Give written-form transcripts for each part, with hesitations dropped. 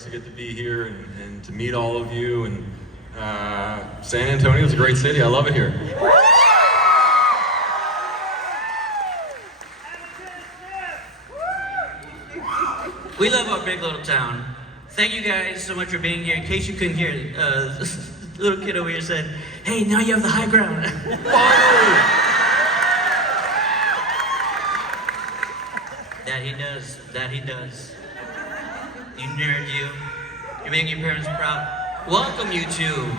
nice to get to be here and to meet all of you. And San Antonio is a great city. I love it here. We love our big little town. Thank you guys so much for being here. In case you couldn't hear it, this little kid over here said, "Hey, now you have the high ground." That he does. That he does. You nerd, you. You're making your parents proud. Welcome, you two.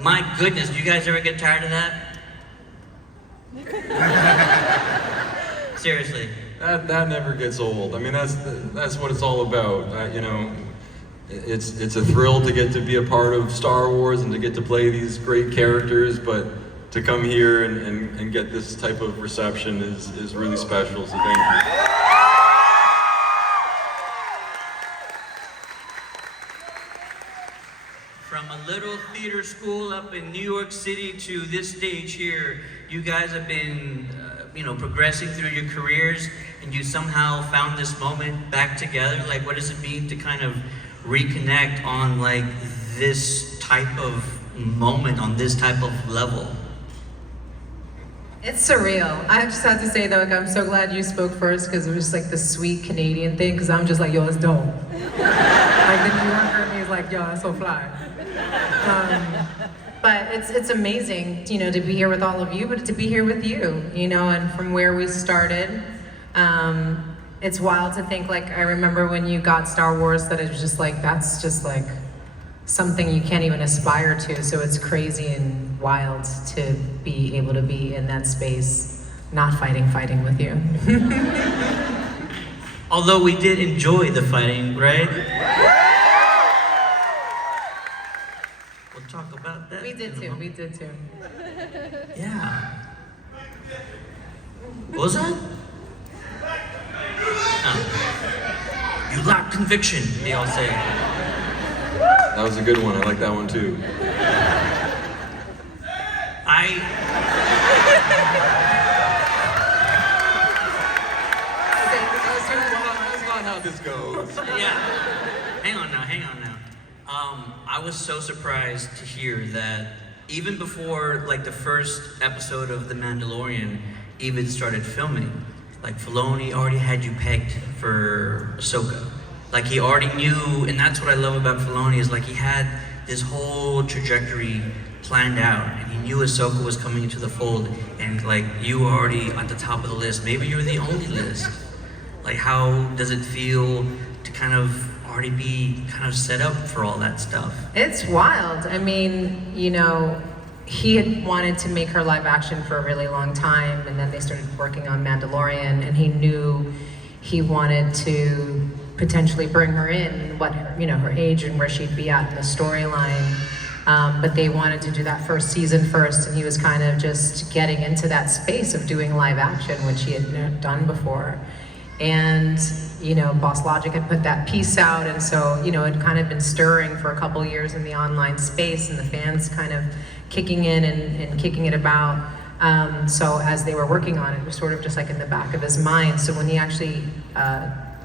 My goodness, do you guys ever get tired of that? Seriously. That never gets old. I mean, that's what it's all about. You know, it's a thrill to get to be a part of Star Wars and to get to play these great characters, but to come here and get this type of reception is really special, so thank you. From a little theater school up in New York City to this stage here, you guys have been, progressing through your careers, and you somehow found this moment back together. Like, what does it mean to kind of reconnect on like this type of moment, on this type of level? It's surreal. I just have to say though, like, I'm so glad you spoke first, because it was just like the sweet Canadian thing, because I'm just like, yo, it's dope. Like the New Yorker in me is like, yo, that's so fly. But it's amazing, to be here with all of you, but to be here with you, and from where we started. It's wild to think, like, I remember when you got Star Wars, that it was just like, that's just like something you can't even aspire to. So it's crazy and wild to be able to be in that space, not fighting with you. Although we did enjoy the fighting, right? We'll talk about that. We did too. Yeah. What was that? Oh. You lack conviction, they all say. That was a good one. I like that one too. That's not how this goes. Yeah. Hang on now. I was so surprised to hear that even before like the first episode of The Mandalorian even started filming, like Filoni already had you pegged for Ahsoka. Like he already knew, and that's what I love about Filoni, is like he had this whole trajectory planned out, and he knew Ahsoka was coming into the fold, and like you were already at the top of the list. Maybe you're the only list. Like how does it feel to kind of already be kind of set up for all that stuff? It's wild. I mean, he had wanted to make her live action for a really long time, and then they started working on Mandalorian, and he knew he wanted to potentially bring her in, her age and where she'd be at in the storyline. But they wanted to do that first season first, and he was kind of just getting into that space of doing live action, which he had never done before. And, Boss Logic had put that piece out, and so, it had kind of been stirring for a couple years in the online space, and the fans kind of kicking in and kicking it about. So as they were working on it, it was sort of just like in the back of his mind. So when he actually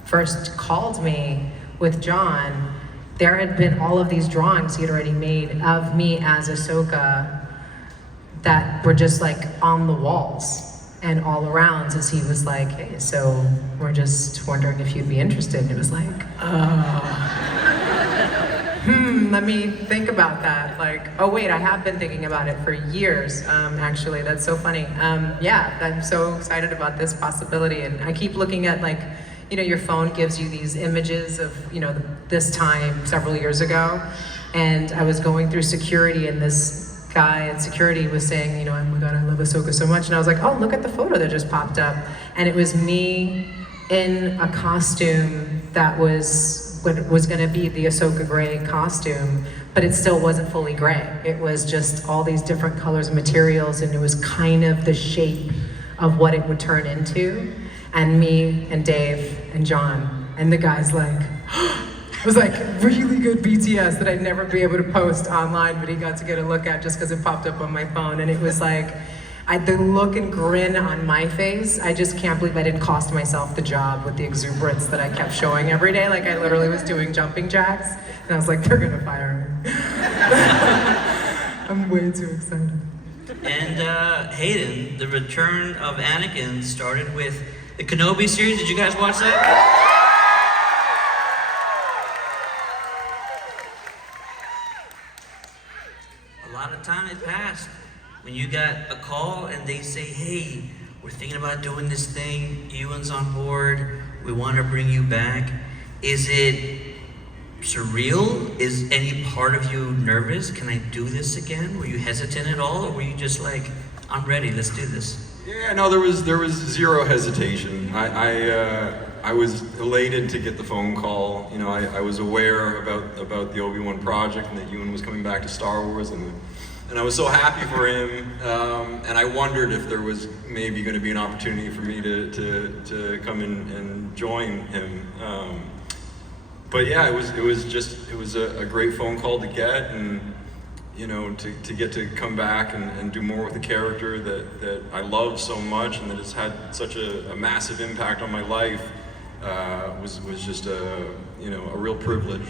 first called me with John, there had been all of these drawings he had already made of me as Ahsoka that were just like on the walls and all around, as he was like, hey, so we're just wondering if you'd be interested. And it was like, let me think about that. Like, oh wait, I have been thinking about it for years, actually. That's so funny. Yeah, I'm so excited about this possibility. And I keep looking at like, your phone gives you these images of, this time several years ago. And I was going through security, and this guy in security was saying, oh my God, I love Ahsoka so much. And I was like, oh, look at the photo that just popped up. And it was me in a costume that was what was gonna be the Ahsoka gray costume, but it still wasn't fully gray. It was just all these different colors and materials, and it was kind of the shape of what it would turn into. And me and Dave and John, and the guy's like, it was like really good BTS that I'd never be able to post online, but he got to get a look at just because it popped up on my phone. And it was like, The look and grin on my face, I just can't believe I didn't cost myself the job with the exuberance that I kept showing every day. Like I literally was doing jumping jacks, and I was like, they're gonna fire me. I'm way too excited. And Hayden, the return of Anakin started with the Kenobi series. Did you guys watch that? A lot of time had passed when you got a call and they say, hey, we're thinking about doing this thing, Ewan's on board, we want to bring you back. Is it surreal? Is any part of you nervous? Can I do this again? Were you hesitant at all, or were you just like, I'm ready, let's do this? Yeah, no, there was zero hesitation. I was elated to get the phone call. You know, I was aware about the Obi-Wan project and that Ewan was coming back to Star Wars, and I was so happy for him. And I wondered if there was maybe going to be an opportunity for me to come in and join him. But yeah, it was a great phone call to get, and you know, to get to come back and do more with a character that I love so much and that has had such a massive impact on my life was just a real privilege.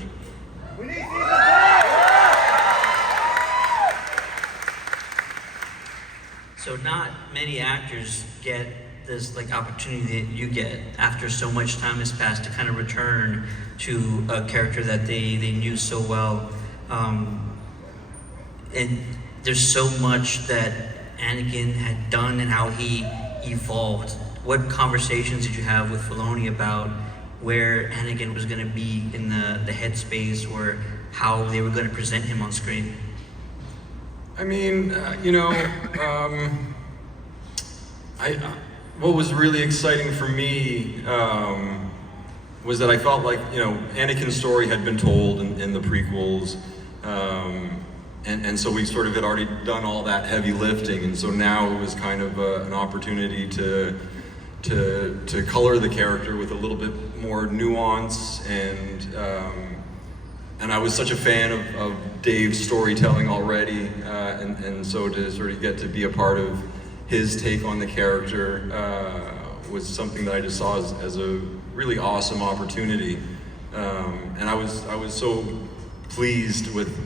So not many actors get this like opportunity that you get after so much time has passed to kind of return to a character that they knew so well. And there's so much that Anakin had done and how he evolved. What conversations did you have with Filoni about where Anakin was going to be in the headspace, or how they were going to present him on screen? I mean, what was really exciting for me was that I felt like, Anakin's story had been told in the prequels, and so we sort of had already done all that heavy lifting, and so now it was kind of an opportunity to color the character with a little bit more nuance, and I was such a fan of Dave's storytelling already, and so to sort of get to be a part of his take on the character was something that I just saw as a really awesome opportunity, and I was so pleased with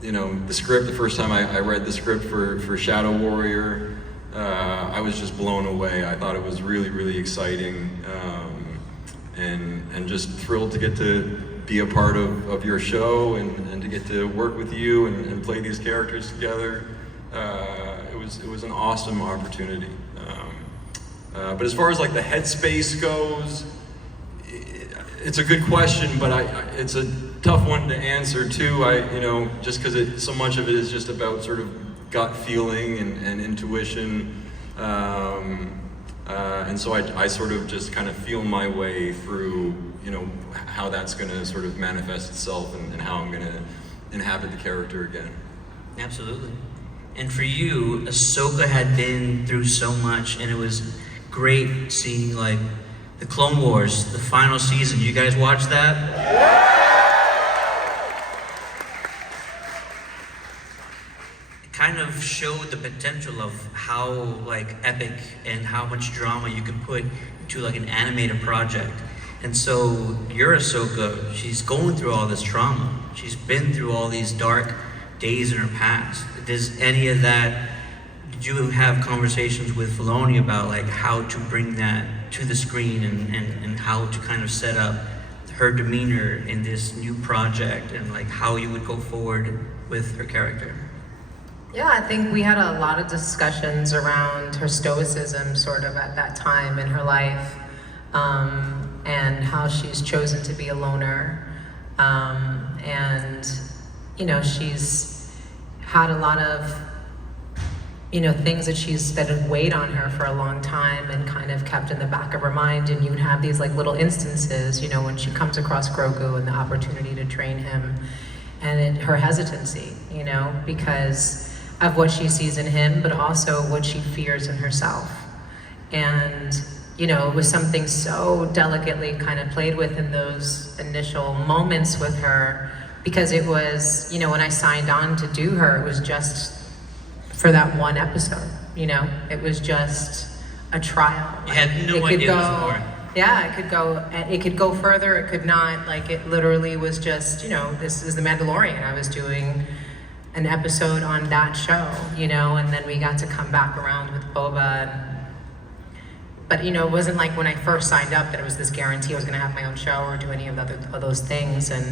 the script. The first time I read the script for Shadow Warrior, I was just blown away. I thought it was really, really exciting, and just thrilled to get to be a part of your show and to get to work with you and play these characters together. It was an awesome opportunity. But as far as like the headspace goes, it's a good question, but it's a tough one to answer too. Just because so much of it is just about sort of gut feeling and intuition, and so I sort of just kind of feel my way through, how that's going to sort of manifest itself and how I'm going to inhabit the character again. Absolutely. And for you, Ahsoka had been through so much, and it was great seeing like the Clone Wars, the final season. You guys watch that? It kind of showed the potential of how like epic and how much drama you can put into like an animated project. And so your Ahsoka, she's going through all this trauma. She's been through all these dark days in her past. Does any of that, did you have conversations with Filoni about like how to bring that to the screen and how to kind of set up her demeanor in this new project and like how you would go forward with her character? Yeah, I think we had a lot of discussions around her stoicism sort of at that time in her life, and how she's chosen to be a loner, and she's had a lot of things that had weighed on her for a long time and kind of kept in the back of her mind. And you would have these like little instances, when she comes across Grogu and the opportunity to train him, and her hesitancy, because of what she sees in him, but also what she fears in herself. And it was something so delicately kind of played with in those initial moments with her, because it was, when I signed on to do her, it was just for that one episode, you know? It was just a trial. You had no idea it was more. Yeah, it could go further, it could not. Like, it literally was just, you know, this is The Mandalorian. I was doing an episode on that show, you know, and then we got to come back around with Boba. But, you know, it wasn't like when I first signed up that it was this guarantee I was gonna have my own show or do any of those things. And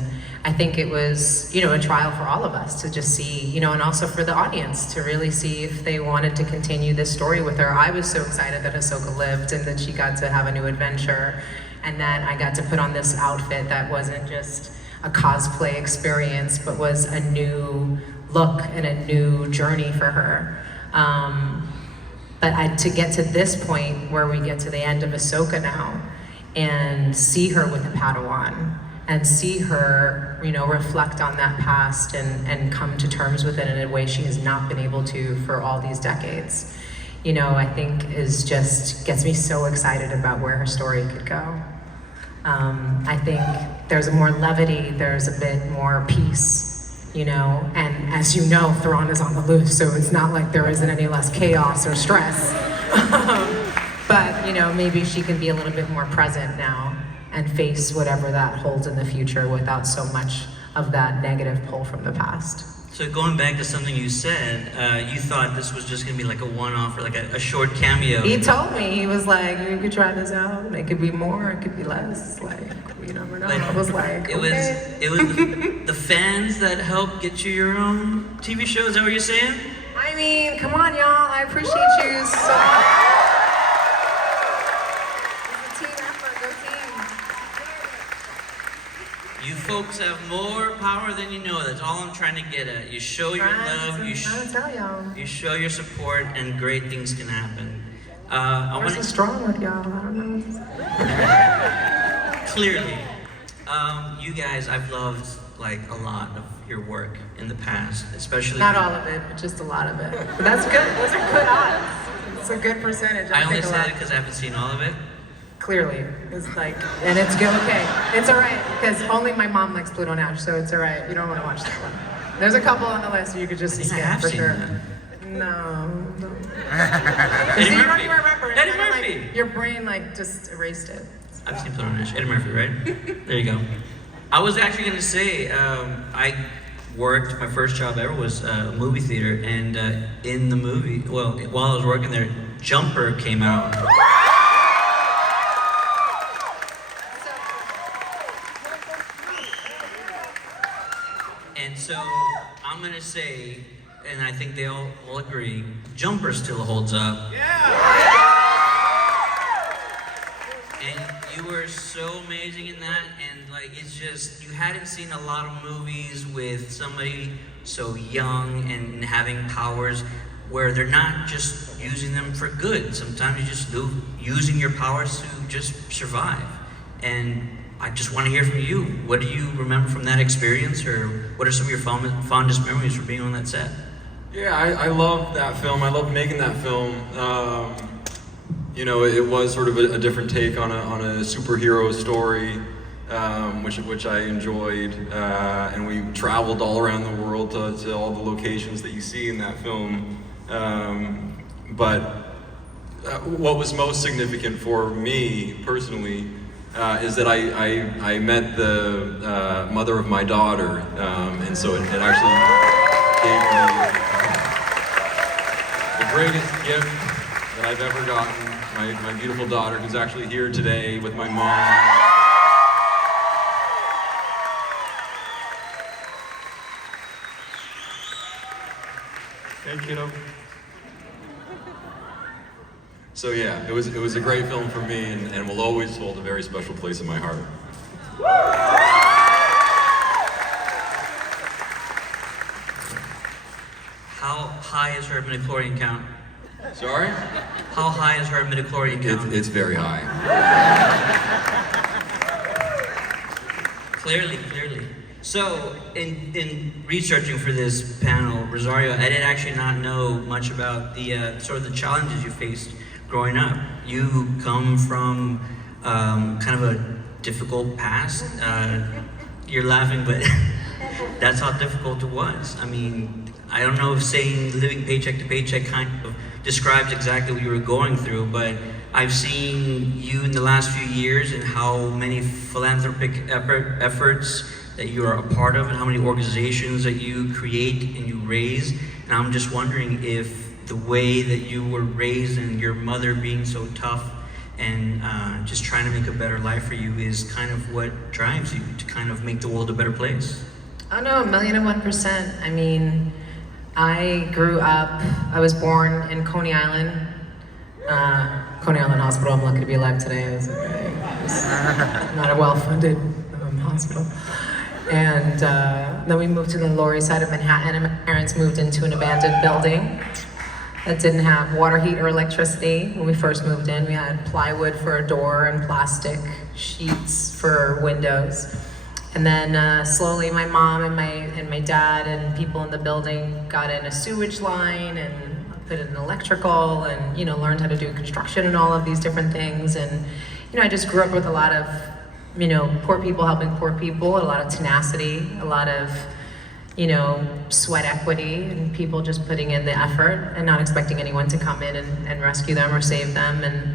I think it was, you know, a trial for all of us to just see, you know, and also for the audience to really see if they wanted to continue this story with her. I was so excited that Ahsoka lived and that she got to have a new adventure, and that I got to put on this outfit that wasn't just a cosplay experience, but was a new look and a new journey for her. But to get to this point where we get to the end of Ahsoka now and see her with a Padawan and see her, you know, reflect on that past and come to terms with it in a way she has not been able to for all these decades, you know, I think is just gets me so excited about where her story could go. I think there's a more levity, there's a bit more peace, you know, and as you know, Thrawn is on the loose, so it's not like there isn't any less chaos or stress. But, you know, maybe she can be a little bit more present now and face whatever that holds in the future without so much of that negative pull from the past. So going back to something you said, you thought this was just gonna be like a one-off or like a short cameo. He told me, he was like, you could try this out, and it could be more, it could be less, like, you never know. I was like, okay. It was the fans that helped get you your own TV show, is that what you're saying? I mean, come on, y'all, I appreciate you so much. It's a team effort, go team. You folks have more power than you know. That's all I'm trying to get at. You show your love, you show your support, and great things can happen. I'm so strong with y'all, I don't know. Clearly. You guys, I've loved like a lot of your work in the past, especially... Not all of it, but just a lot of it. But that's good, those are good odds. It's a good percentage. I only said it because I haven't seen all of it. Clearly, it's like, and it's good, okay. It's all right, because only my mom likes Pluto Nash, so it's all right. You don't want to watch that one. There's a couple on the list you could just skip for sure. No. Eddie You don't Murphy. even remember. Eddie Murphy. Like, your brain like just erased it. I've seen Pluto Nash. Eddie Murphy, right? There you go. I was actually going to say, I worked, my first job ever was a movie theater, and in the movie, well, while I was working there, Jumper came out. And so I'm gonna say, and I think they all will agree, Jumper still holds up. Yeah! And you were so amazing in that, and like it's just, you hadn't seen a lot of movies with somebody so young and having powers where they're not just using them for good. Sometimes you just do using your powers to just survive. And I just want to hear from you. What do you remember from that experience, or what are some of your fondest memories from being on that set? Yeah, I love that film. I love making that film. You know, it was sort of a different take on a superhero story, which I enjoyed. And we traveled all around the world to all the locations that you see in that film. But what was most significant for me personally is that I met the mother of my daughter, and so it actually gave me the greatest gift that I've ever gotten. My beautiful daughter, who's actually here today with my mom. Hey, kiddo. So yeah, it was a great film for me, and will always hold a very special place in my heart. How high is her midichlorian count? Sorry? How high is her midichlorian count? It's very high. Clearly. So, in researching for this panel, Rosario, I did actually not know much about the sort of the challenges you faced growing up. You come from kind of a difficult past. You're laughing, but that's how difficult it was. I mean, I don't know if saying living paycheck to paycheck kind of describes exactly what you were going through, but I've seen you in the last few years and how many philanthropic efforts that you are a part of and how many organizations that you create and you raise. And I'm just wondering if the way that you were raised and your mother being so tough and just trying to make a better life for you is kind of what drives you to kind of make the world a better place. Oh no, 1,000,001%. I mean, I grew up, I was born in Coney Island. Coney Island Hospital, I'm lucky to be alive today. It's not a well-funded hospital. And then we moved to the Lower East Side of Manhattan, and my parents moved into an abandoned building that didn't have water, heat, or electricity. When we first moved in, we had plywood for a door and plastic sheets for windows. And then slowly my mom and my dad and people in the building got in a sewage line and put in electrical and, you know, learned how to do construction and all of these different things. And, you know, I just grew up with a lot of, you know, poor people helping poor people, a lot of tenacity, a lot of, you know, sweat equity, and people just putting in the effort and not expecting anyone to come in and rescue them or save them. And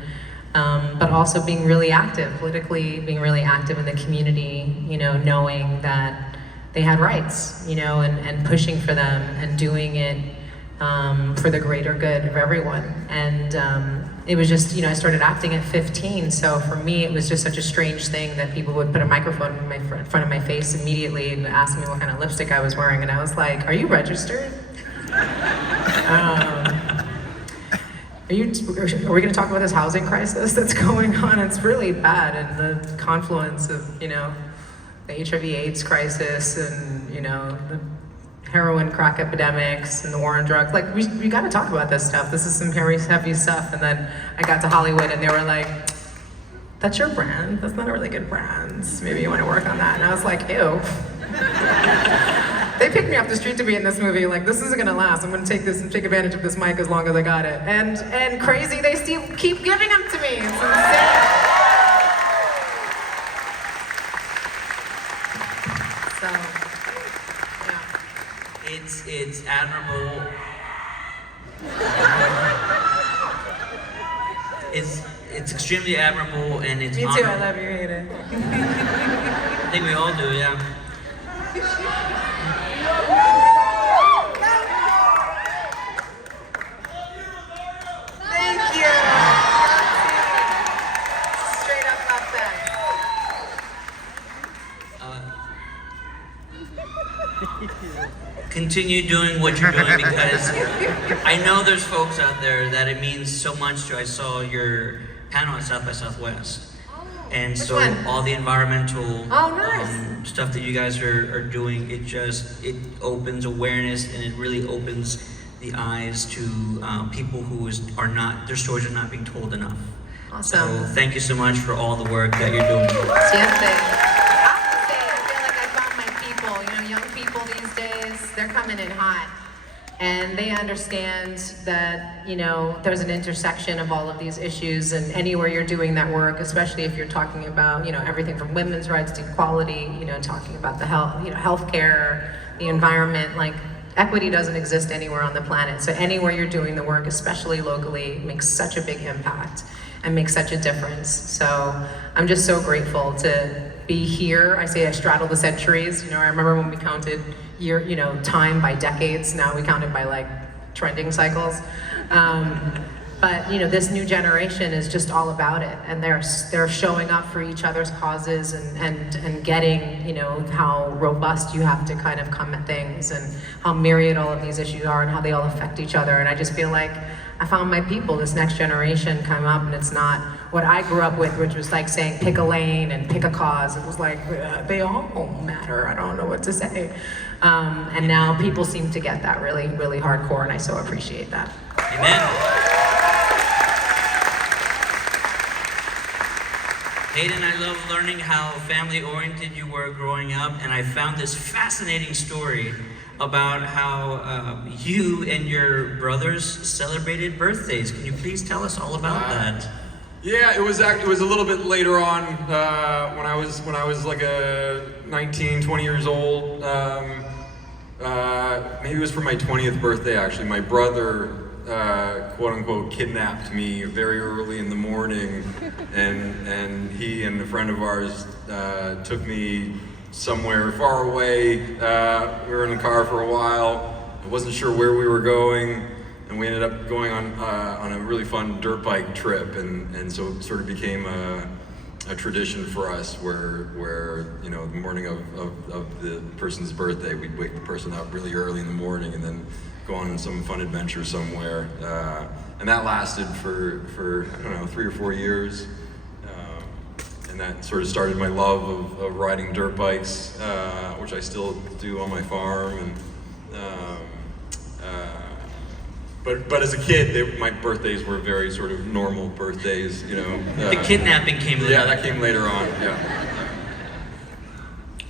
but also being really active politically, being really active in the community, you know, knowing that they had rights, you know, and pushing for them and doing it for the greater good of everyone. And it was just, you know, I started acting at 15, so for me it was just such a strange thing that people would put a microphone in front of my face immediately and ask me what kind of lipstick I was wearing, and I was like, are you registered? Are we going to talk about this housing crisis that's going on? It's really bad, and the confluence of, you know, the HIV/AIDS crisis and, you know, the heroin crack epidemics and the war on drugs. Like, we got to talk about this stuff. This is some heavy stuff. And then I got to Hollywood and they were like, that's your brand? That's not a really good brand. Maybe you want to work on that. And I was like, ew. They picked me off the street to be in this movie. Like, this isn't gonna last. I'm gonna take advantage of this mic as long as I got it. And crazy, they still keep giving them to me. It's insane. So, yeah. It's admirable. It's extremely admirable, and it's Me too, I love you, Hayden. I think we all do, yeah. Thank you. Straight up love that. Continue doing what you're doing, because I know there's folks out there that it means so much to. I saw your panel at South by Southwest. And so all the environmental stuff that you guys are doing, it opens awareness, and it really opens the eyes to people who their stories are not being told enough. Awesome. So thank you so much for all the work that you're doing. I feel like I found my people. You know, young people these days, they're coming in hot. And they understand that, you know, there's an intersection of all of these issues, and anywhere you're doing that work, especially if you're talking about, you know, everything from women's rights to equality, you know, talking about the healthcare, the environment, like equity doesn't exist anywhere on the planet. So anywhere you're doing the work, especially locally, makes such a big impact and makes such a difference. So I'm just so grateful to be here. I say I straddle the centuries. You know, I remember when we counted time by decades. Now we count it by like trending cycles. But you know, this new generation is just all about it, and they're showing up for each other's causes and getting, you know, how robust you have to kind of come at things, and how myriad all of these issues are, and how they all affect each other. And I just feel like I found my people. This next generation come up, and it's not what I grew up with, which was like saying pick a lane and pick a cause. It was like they all matter. I don't know what to say. And now people seem to get that really, really hardcore, and I so appreciate that. Amen. Hayden, I love learning how family-oriented you were growing up, and I found this fascinating story about how you and your brothers celebrated birthdays. Can you please tell us all about that? Yeah, it was a little bit later on when I was like 19, 20 years old. Maybe it was for my 20th birthday, actually. My brother, quote unquote, kidnapped me very early in the morning, and he and a friend of ours took me somewhere far away. We were in the car for a while. I wasn't sure where we were going, and we ended up going on a really fun dirt bike trip, and so it sort of became a tradition for us where you know, the morning of the person's birthday, we'd wake the person up really early in the morning and then go on some fun adventure somewhere. And that lasted for I don't know, 3 or 4 years. And that sort of started my love of riding dirt bikes, which I still do on my farm. And but as a kid, my birthdays were very sort of normal birthdays, you know. The kidnapping came later. Yeah, that came later on. Yeah.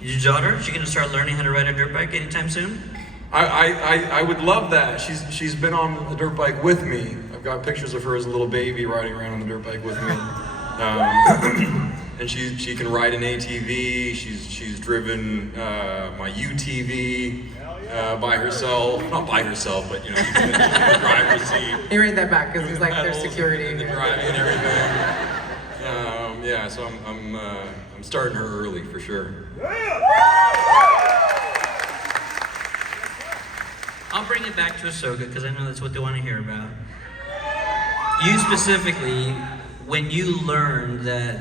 Your daughter, is she gonna start learning how to ride a dirt bike anytime soon? I would love that. She's been on a dirt bike with me. I've got pictures of her as a little baby riding around on the dirt bike with me. And she can ride an ATV. She's driven my UTV by herself. Not by herself, but you know, in the driver's seat. He read that back because he's like, there's Pedals security. and the driving and everything. Yeah, so I'm starting her early for sure. I'll bring it back to Ahsoka because I know that's what they want to hear about. You specifically, when you learned that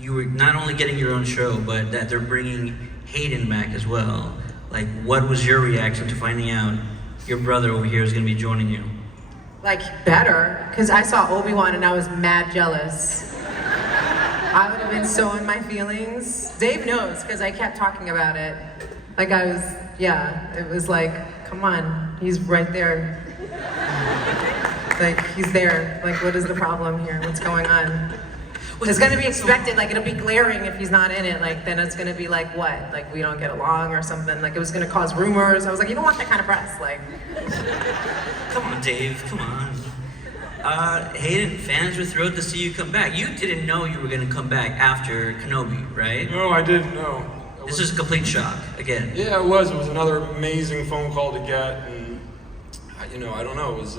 you were not only getting your own show, but that they're bringing Hayden back as well, like what was your reaction to finding out your brother over here is going to be joining you? Like, better, because I saw Obi-Wan and I was mad jealous. I would have been so in my feelings. Dave knows, because I kept talking about it. Like it was like, come on, he's right there. Like, he's there. Like, what is the problem here? What's going on? It's gonna be expected, like it'll be glaring if he's not in it, like then it's gonna be like what? Like we don't get along or something, like it was gonna cause rumors. I was like, you don't want that kind of press, like. Come on, Dave, come on. Hayden, fans were thrilled to see you come back. You didn't know you were gonna come back after Kenobi, right? No, I didn't know. This is a complete shock, again. Yeah, it was. It was another amazing phone call to get, and I don't know. It was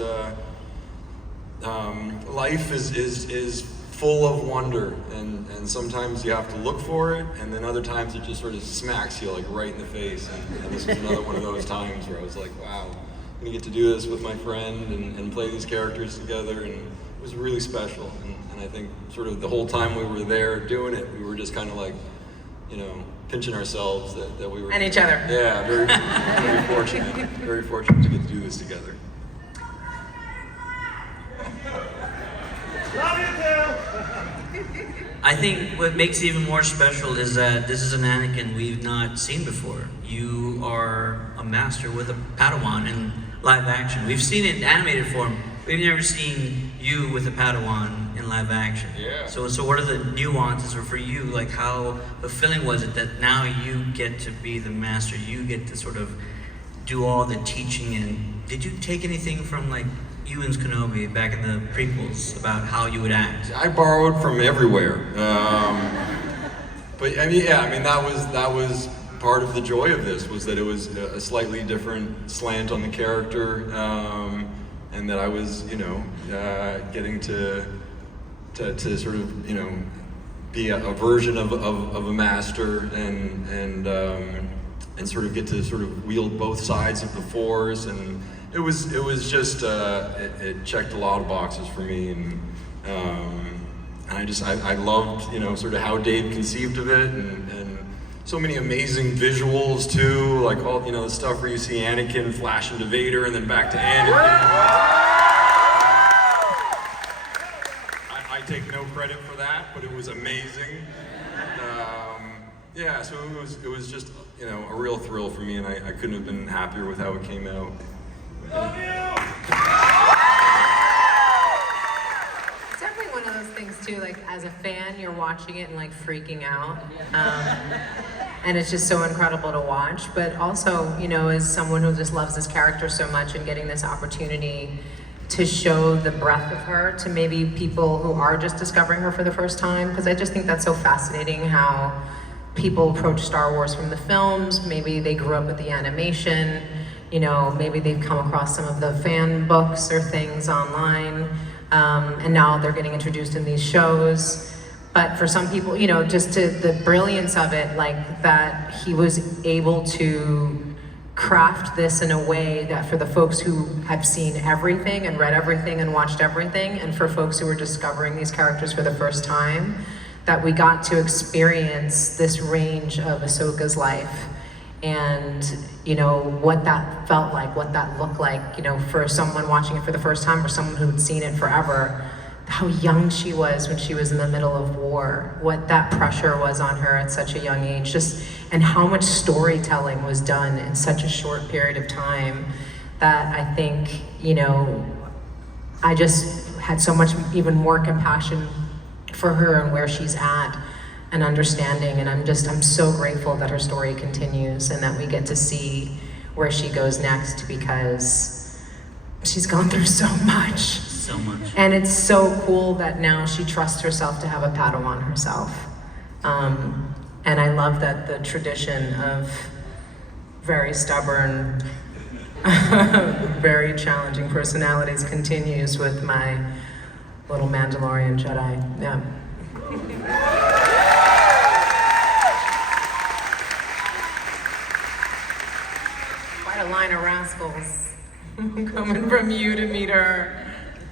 life is full of wonder, and sometimes you have to look for it, and then other times it just sort of smacks you like right in the face. And this was another one of those times where I was like, wow, I'm gonna get to do this with my friend and play these characters together, and it was really special. And I think sort of the whole time we were there doing it, we were just kind of like, pinching ourselves that we were. And each other. Yeah, very fortunate to get to do this together. I think what makes it even more special is that this is an Anakin we've not seen before. You are a master with a Padawan in live action. We've seen it in animated form. We've never seen you with a Padawan in live action. Yeah. So what are the nuances, or for you, like how fulfilling was it that now you get to be the master, you get to sort of do all the teaching, and did you take anything from like Ewan's Kenobi back in the prequels about how you would act? I borrowed from everywhere. But that was part of the joy of this, was that it was a slightly different slant on the character, and that I was, getting to sort of, be a version of a master and sort of get to sort of wield both sides of the Force, and it was just it checked a lot of boxes for me, and I loved sort of how Dave conceived of it, and so many amazing visuals too, like all the stuff where you see Anakin flash into Vader and then back to Anakin. I take no credit for that, but it was amazing. So it was just a real thrill for me, and I couldn't have been happier with how it came out. Love you! It's definitely one of those things too, like as a fan, you're watching it and like freaking out. And it's just so incredible to watch, but also, as someone who just loves this character so much and getting this opportunity to show the breadth of her to maybe people who are just discovering her for the first time, because I just think that's so fascinating how people approach Star Wars from the films. Maybe they grew up with the animation, you know, maybe they've come across some of the fan books or things online, and now they're getting introduced in these shows. But for some people, you know, just to the brilliance of it, like that he was able to craft this in a way that for the folks who have seen everything and read everything and watched everything, and for folks who are discovering these characters for the first time, that we got to experience this range of Ahsoka's life and, you know, what that felt like, what that looked like, you know, for someone watching it for the first time or someone who had seen it forever, how young she was when she was in the middle of war, what that pressure was on her at such a young age, just, and how much storytelling was done in such a short period of time that I think, you know, I just had so much even more compassion for her and where she's at and understanding, and I'm so grateful that her story continues and that we get to see where she goes next, because she's gone through so much. So much. And it's so cool that now she trusts herself to have a Padawan herself. And I love that the tradition of very stubborn, very challenging personalities continues with my little Mandalorian Jedi. Yeah. Quite a line of rascals coming from you to meet her.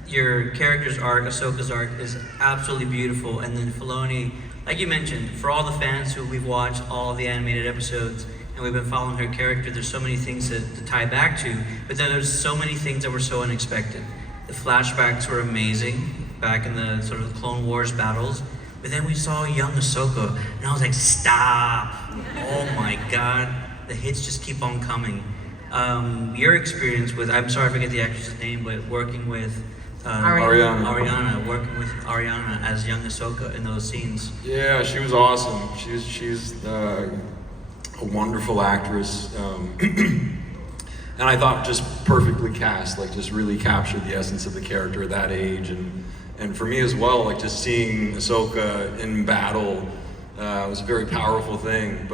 Your character's arc, Ahsoka's arc, is absolutely beautiful. And then Filoni, like you mentioned, for all the fans who we've watched all of the animated episodes and we've been following her character, there's so many things to tie back to, but then there's so many things that were so unexpected. The flashbacks were amazing back in the sort of Clone Wars battles, but then we saw young Ahsoka, and I was like, stop! Oh my God, the hits just keep on coming. Your experience with, I'm sorry I forget the actress's name, but working with Ariana, working with Ariana as young Ahsoka in those scenes. Yeah, she was awesome. She's a wonderful actress, and I thought just perfectly cast, like just really captured the essence of the character at that age, and for me as well, like just seeing Ahsoka in battle was a very powerful thing.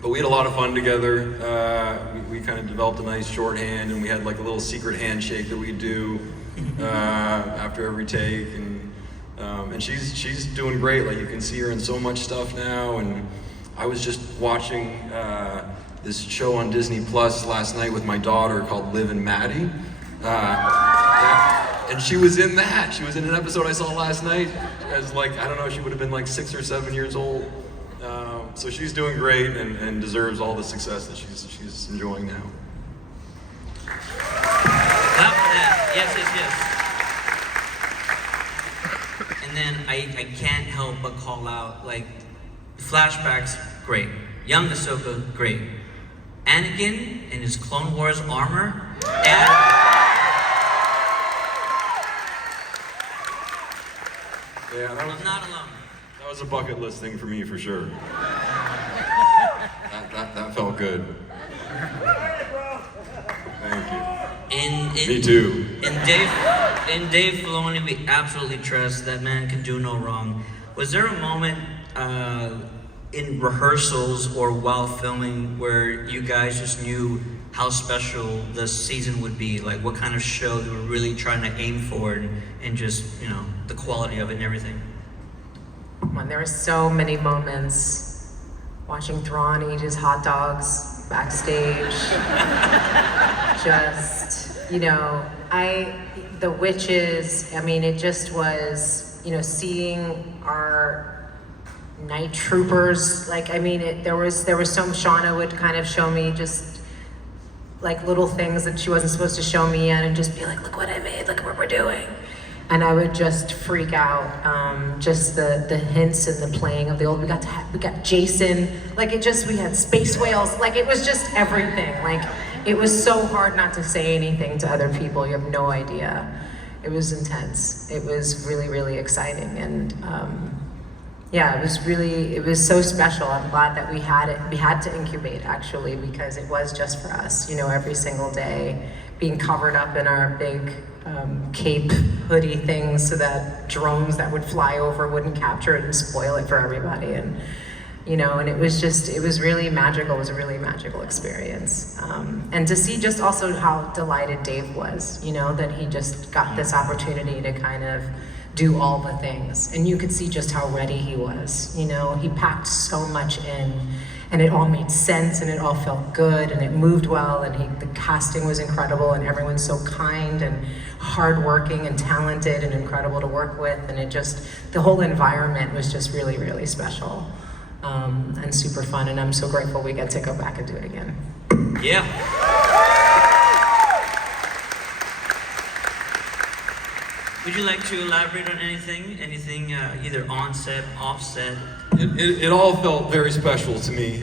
But we had a lot of fun together. We kind of developed a nice shorthand, and we had like a little secret handshake that we do after every take, and she's doing great. Like you can see her in so much stuff now. And I was just watching this show on Disney Plus last night with my daughter called Liv and Maddie, and she was in that. She was in an episode I saw last night as like, I don't know, she would have been like 6 or 7 years old. So she's doing great and deserves all the success that she's enjoying now. Clap for that. Yes. And then I can't help but call out, like, flashbacks, great. Young Ahsoka, great. Anakin in his Clone Wars armor, and Yeah, I'm not alone. that was a bucket list thing for me for sure. That felt good. Thank you. Me too. In Dave Filoni, we absolutely trust that man can do no wrong. Was there a moment in rehearsals or while filming where you guys just knew how special the season would be? Like what kind of show they were really trying to aim for, and just, you know, the quality of it and everything? When there were so many moments watching Thrawn eat his hot dogs backstage. Just, you know, the witches, I mean, it just was, you know, seeing our night troopers, like, I mean, there was some, Shauna would kind of show me just like little things that she wasn't supposed to show me yet, and just be like, look what I made, look at what we're doing. And I would just freak out, just the hints and the playing of the old, we got Jason, like we had space whales, like it was just everything. Like it was so hard not to say anything to other people, you have no idea. It was intense. It was really, really exciting. And yeah, it was so special. I'm glad that we had it. We had to incubate actually, because it was just for us, you know, every single day, being covered up in our big cape hoodie things so that drones that would fly over wouldn't capture it and spoil it for everybody. And and it was really magical. It was a really magical experience. And to see just also how delighted Dave was, that he just got this opportunity to kind of do all the things. And you could see just how ready he was. He packed so much in, and it all made sense, and it all felt good, and it moved well, and the casting was incredible, and everyone's so kind and hardworking and talented and incredible to work with, and the whole environment was just really, really special, and super fun, and I'm so grateful we get to go back and do it again. Yeah. Would you like to elaborate on anything either on set, off set? It all felt very special to me.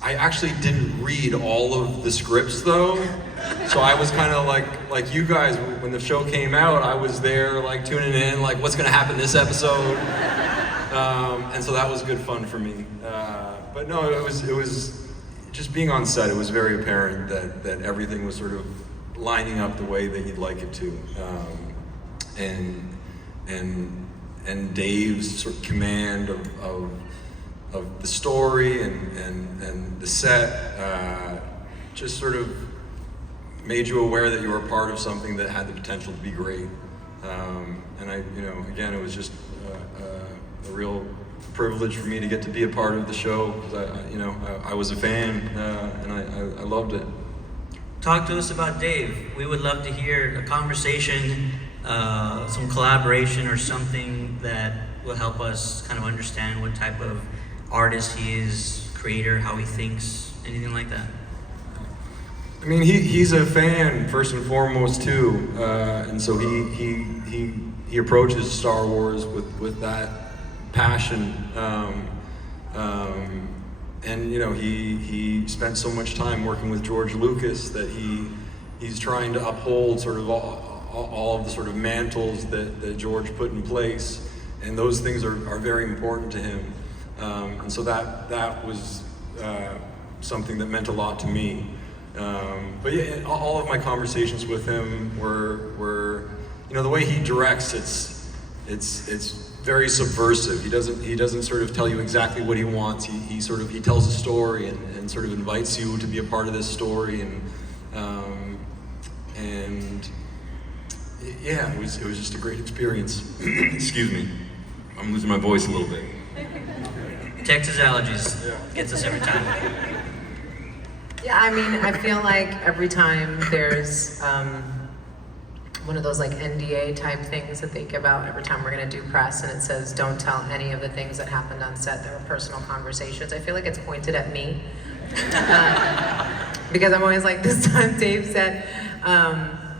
I actually didn't read all of the scripts though, so I was kind of like you guys when the show came out. I was there like tuning in, like what's gonna happen this episode, and so that was good fun for me. But no, it was just being on set. It was very apparent that everything was sort of lining up the way that you'd like it to, and Dave's sort of command of the story and the set just sort of made you aware that you were a part of something that had the potential to be great. And again, it was just a real privilege for me to get to be a part of the show, because I was a fan, and I loved it. Talk to us about Dave. We would love to hear a conversation, some collaboration, or something that will help us kind of understand what type of artist he is, creator, how he thinks, anything like that. I mean, he's a fan first and foremost too, and so he approaches Star Wars with that passion, and he spent so much time working with George Lucas that he's trying to uphold sort of all of the sort of mantles that George put in place, and those things are very important to him, and so that was something that meant a lot to me. But yeah, all of my conversations with him were the way he directs. It's very subversive. He doesn't sort of tell you exactly what he wants. He tells a story and sort of invites you to be a part of this story, and yeah, it was just a great experience. Excuse me, I'm losing my voice a little bit. Texas allergies gets us every time. Yeah, I mean, I feel like every time there's one of those like NDA type things that they give out every time we're gonna do press, and it says don't tell any of the things that happened on set that were personal conversations. I feel like it's pointed at me, because I'm always like, this time Dave said,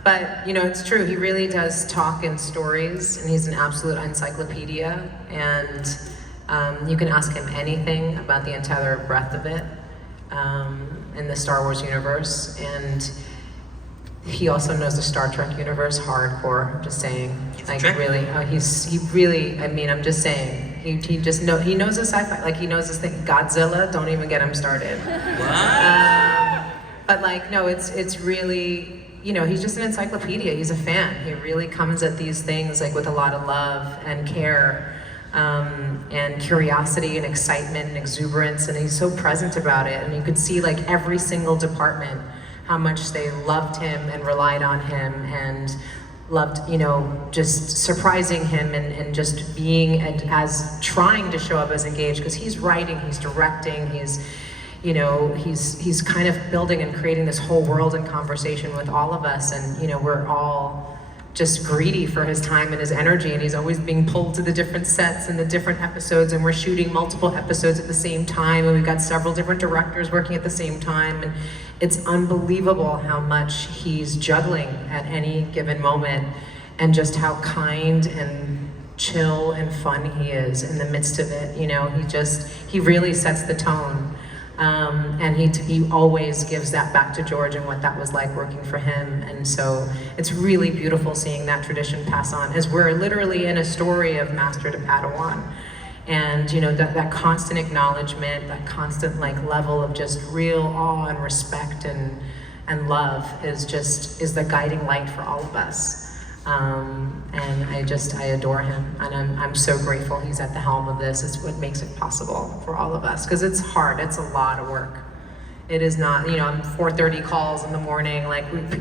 but it's true, he really does talk in stories, and he's an absolute encyclopedia, and you can ask him anything about the entire breadth of it in the Star Wars universe, and he also knows the Star Trek universe hardcore. I'm just saying, like really, I mean, I'm just saying, he knows his sci-fi, like he knows his thing. Godzilla, don't even get him started. But like, no, it's really, he's just an encyclopedia. He's a fan. He really comes at these things like with a lot of love and care, and curiosity and excitement and exuberance, and he's so present about it. And you could see like every single department, how much they loved him and relied on him and loved, just surprising him and just being as trying to show up as engaged, because he's writing, he's directing, he's kind of building and creating this whole world in conversation with all of us, and we're all just greedy for his time and his energy, and he's always being pulled to the different sets and the different episodes, and we're shooting multiple episodes at the same time, and we've got several different directors working at the same time, and it's unbelievable how much he's juggling at any given moment, and just how kind and chill and fun he is in the midst of it. He really sets the tone. And he always gives that back to George and what that was like working for him. And so it's really beautiful seeing that tradition pass on, as we're literally in a story of master to Padawan. And that constant acknowledgement, that constant like level of just real awe and respect and love is the guiding light for all of us. And I adore him, and I'm so grateful he's at the helm of this. It's what makes it possible for all of us, because it's hard, it's a lot of work. It is not, I'm 4:30 calls in the morning,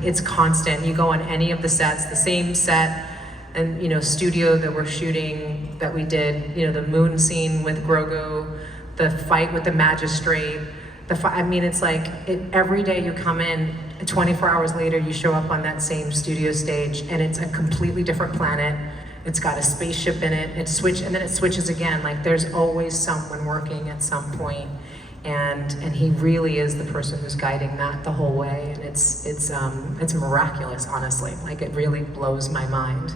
it's constant. You go on any of the sets, the same set and, studio that we're shooting, that we did, the moon scene with Grogu, the fight with the magistrate, it's like, every day you come in, 24 hours later, you show up on that same studio stage, and it's a completely different planet. It's got a spaceship in it. And then it switches again. Like, there's always someone working at some point, and he really is the person who's guiding that the whole way. And it's miraculous, honestly. Like, it really blows my mind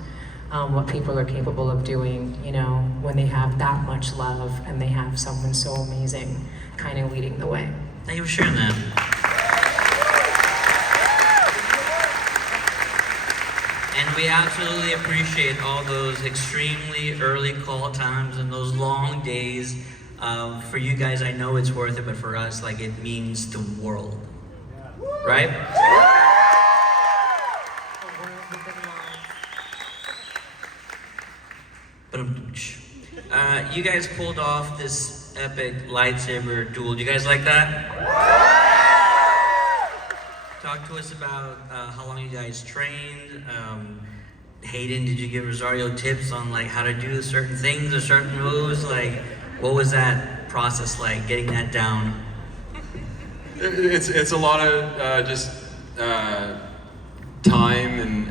what people are capable of doing, when they have that much love and they have someone so amazing kind of leading the way. Thank you for sharing that. And we absolutely appreciate all those extremely early call times and those long days. For you guys, I know it's worth it, but for us, it means the world. Right? But you guys pulled off this epic lightsaber duel. Do you guys like that? Talk to us about how long you guys trained. Hayden, did you give Rosario tips on how to do certain things or certain moves? What was that process like, getting that down? It's a lot of just time and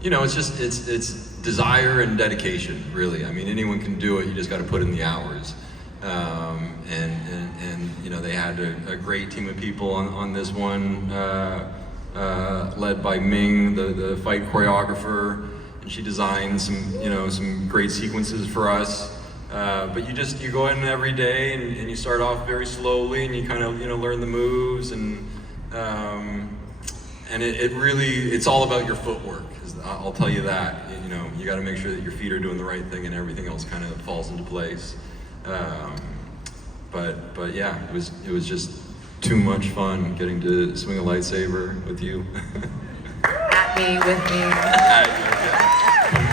it's desire and dedication, really. I mean, anyone can do it. You just got to put in the hours. They had a great team of people on this one, led by Ming, the fight choreographer, and she designed some great sequences for us. But you go in every day and you start off very slowly, and you kind of learn the moves, and it's all about your footwork. I'll tell you that. You got to make sure that your feet are doing the right thing, and everything else kind of falls into place. But yeah, it was just too much fun getting to swing a lightsaber with you. At me, with me.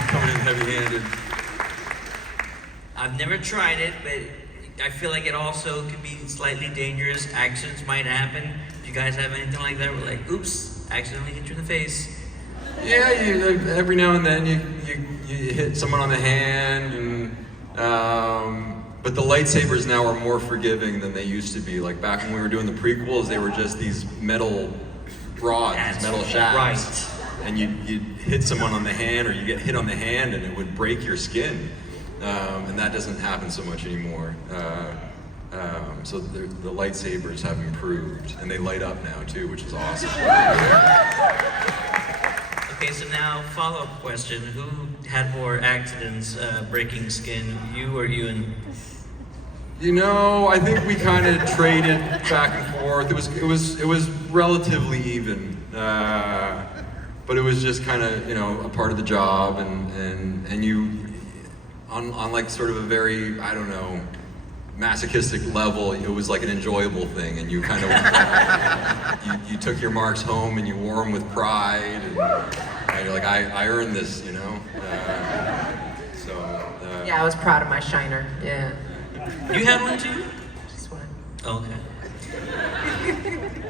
Coming in heavy-handed. I've never tried it, but I feel like it also could be slightly dangerous. Accidents might happen. Do you guys have anything like that? We're like, oops, accidentally hit you in the face. Yeah, every now and then you hit someone on the hand, and but the lightsabers now are more forgiving than they used to be. Like back when we were doing the prequels, they were just these metal rods, these metal shafts, and you'd hit someone on the hand, or you get hit on the hand, and it would break your skin, and that doesn't happen so much anymore. So the lightsabers have improved, and they light up now too, which is awesome. Okay, so now follow-up question: who had more accidents breaking skin, you or Ewan? I think we kind of traded back and forth. It was relatively even, but it was just kind of a part of the job, and you on like sort of a very, I don't know, masochistic level, it was like an enjoyable thing, and you kind of you took your marks home and you wore them with pride, and you're like, I earned this, Yeah, I was proud of my shiner. Yeah. You had one too? Just one. Okay.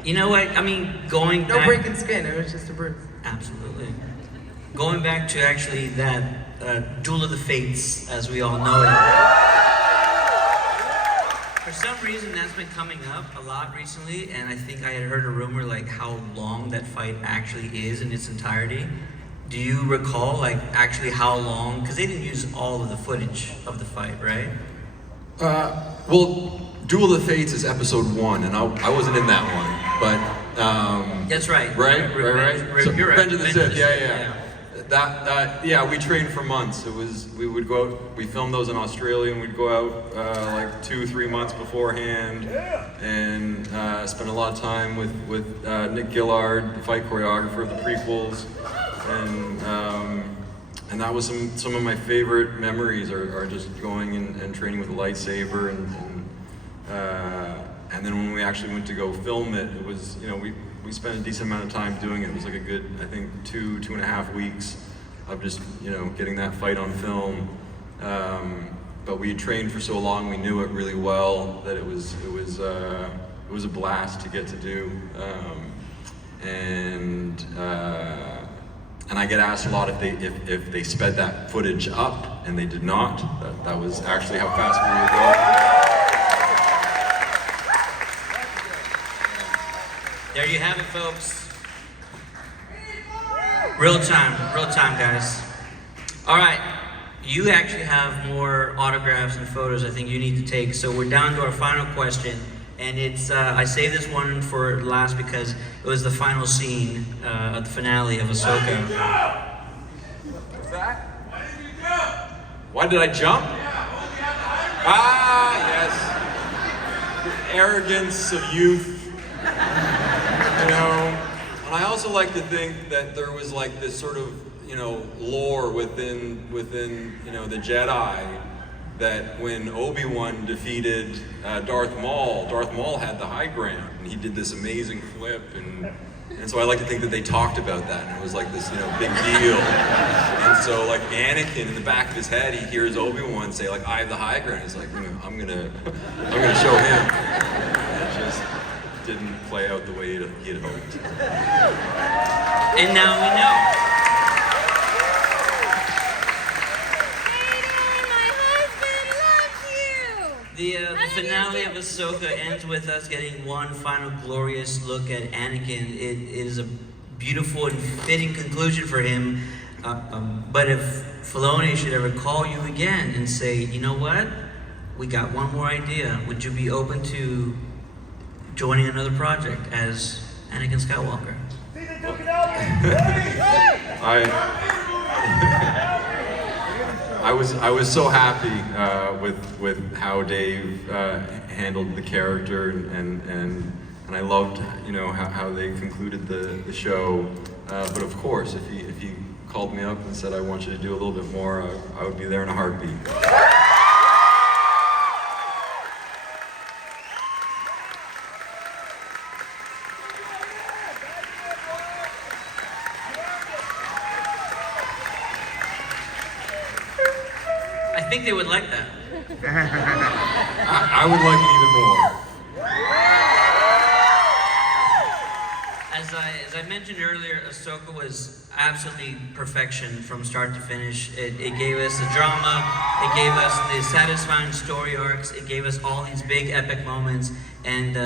You know what? I mean, going back... No breaking skin, it was just a bruise. Absolutely. Going back to actually that Duel of the Fates, as we all know it. For some reason, that's been coming up a lot recently, and I think I had heard a rumor how long that fight actually is in its entirety. Do you recall actually how long? Because they didn't use all of the footage of the fight, right? Well, Duel of the Fates is episode 1, and I wasn't in that one, but that's right. Right. So, you're right. Revenge of the Sith. Yeah. That we trained for months. We would go out, we filmed those in Australia, and we'd go out 2-3 months beforehand, and spend a lot of time with Nick Gillard, the fight choreographer of the prequels, and that was some of my favorite memories are just going and training with a lightsaber, and then when we actually went to go film it, it was we we spent a decent amount of time doing it. It was like a good, I think, 2.5 weeks of just, you know, getting that fight on film. But we had trained for so long, we knew it really well, that it was a blast to get to do. And I get asked a lot if they sped that footage up, and they did not. That was actually how fast we were going. There you have it, folks. Real time, guys. All right, you actually have more autographs and photos I think you need to take. So we're down to our final question, and it's I saved this one for last because it was the final scene of the finale of Ahsoka. What's that? Why did I jump? Ah, yes. The arrogance of youth. You know, and I also like to think that there was like this sort of, you know, lore within you know, the Jedi, that when Obi-Wan defeated Darth Maul had the high ground, and he did this amazing flip, and so I like to think that they talked about that, and it was like this, you know, big deal. And so like Anakin, in the back of his head, he hears Obi-Wan say like, "I have the high ground." He's like, I'm gonna show him. And it just didn't play out the way he had hoped. And now we know. The finale of Ahsoka ends with us getting one final glorious look at Anakin. It is a beautiful and fitting conclusion for him. But if Filoni should ever call you again and say, you know what, we got one more idea, would you be open to joining another project as Anakin Skywalker? I was so happy with how Dave handled the character, and I loved, you know, how they concluded the show. But of course, if he called me up and said, "I want you to do a little bit more," I would be there in a heartbeat. I think they would like that. I would like it even more. As I mentioned earlier, Ahsoka was absolutely perfection from start to finish. It gave us the drama, it gave us the satisfying story arcs, it gave us all these big epic moments, and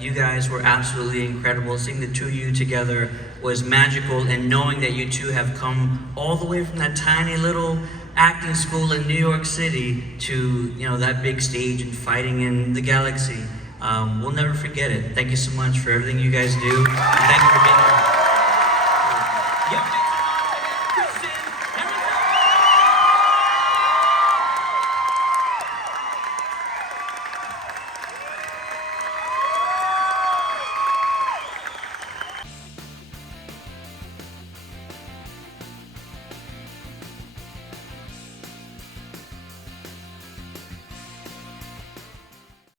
you guys were absolutely incredible. Seeing the two of you together was magical, and knowing that you two have come all the way from that tiny little acting school in New York City to, you know, that big stage and fighting in the galaxy. We'll never forget it. Thank you so much for everything you guys do. Thank you for being